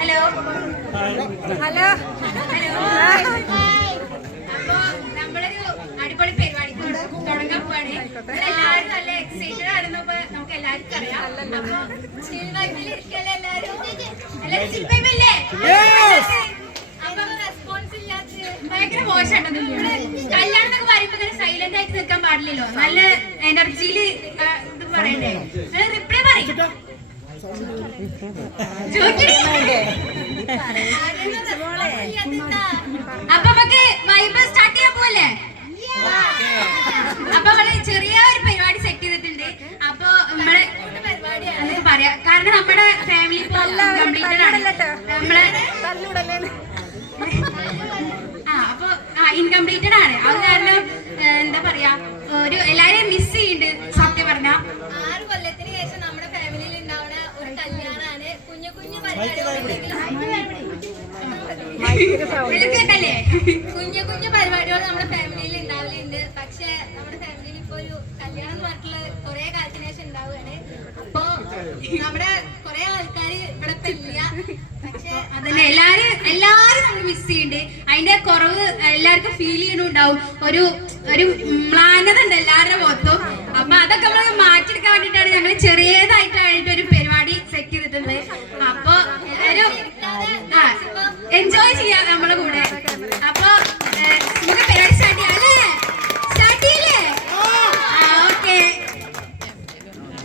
Hello hello അപ്പൊ നമ്മളൊരു അടിപൊളി പരിപാടി തുടങ്ങാൻ പോവാണ്. എല്ലാവരും നല്ല എക്സൈറ്റഡ് ആണെന്ന് നമുക്ക് എല്ലാവർക്കും അറിയാം. അപ്പൊ ചിൽ വൈബിൽ ഇരിക്കല്ലേ എല്ലാവരും? എല്ലാവരും ചിൽ വൈബില്ലേ? ഭയങ്കര മോശമാണ്. കല്യാണം എന്നൊക്കെ പറയുമ്പോ തന്നെ സൈലന്റ് ആയിട്ട് നിൽക്കാൻ പാടില്ലല്ലോ. നല്ല എനർജിയിൽ ഇത് പറയണ്ടേ? റിപ്ലൈ പറയും. അപ്പൊ നമുക്ക് വൈബ് സ്റ്റാർട്ട് ചെയ്യാൻ പോവല്ലേ? അപ്പൊ നമ്മള് ചെറിയ ഒരു പരിപാടി സെറ്റ് ചെയ്തിട്ടുണ്ട്. അപ്പൊ നമ്മള് പരിപാടി പറയാ, കാരണം നമ്മുടെ ഫാമിലി കംപ്ലീറ്റഡ് ആണ്. നമ്മളെ അപ്പൊ ഇൻകംപ്ലീറ്റഡ് ആണ്. അത് കാരണം എന്താ പറയാ, ഒരു എല്ലാരെയും മിസ് ചെയ്യുന്നുണ്ട്. സത്യം പറഞ്ഞ 6 കൊല്ലത്തിന് ശേഷം നമ്മുടെ ഫാമിലിയിൽ ഉണ്ടാവുന്ന ഒരു കല്യാണമാണ്. കുഞ്ഞു കുഞ്ഞു പരിപാടികൾ കുഞ്ഞു കുഞ്ഞു പരിപാടികൾ നമ്മുടെ ഫാമിലിയിൽ ഉണ്ടാവലുണ്ട്. പക്ഷെ നമ്മുടെ ഫാമിലിയിൽ ഇപ്പൊ ഒരു കല്യാണം എന്ന് പറഞ്ഞിട്ടുള്ള കുറെ കാലത്തിന് ശേഷം ഉണ്ടാവുകയാണ്. അപ്പൊ നമ്മുടെ കുറെ ആൾക്കാർ ഇവിടെ ഇപ്പൊ ഇല്ല. പക്ഷെ അതന്നെ എല്ലാരും നമ്മൾ മിസ് ചെയ്യുന്നുണ്ട്. അതിന്റെ കുറവ് എല്ലാവർക്കും ഫീൽ ചെയ്യുന്നുണ്ടാവും. ഒരു മ്ലാനത ഉണ്ട് എല്ലാവരുടെ മുഖത്തും. അപ്പൊ അതൊക്കെ നമ്മൾ മാറ്റിയെടുക്കാൻ വേണ്ടിയിട്ടാണ് ഞങ്ങൾ ചെറിയതായിട്ടായിട്ട് ഒരു പരിപാടി സെറ്റ് ചെയ്തിട്ടുണ്ട്. അപ്പൊ എല്ലാവരും എൻജോയ് ചെയ്യാം നമ്മുടെ കൂടെ.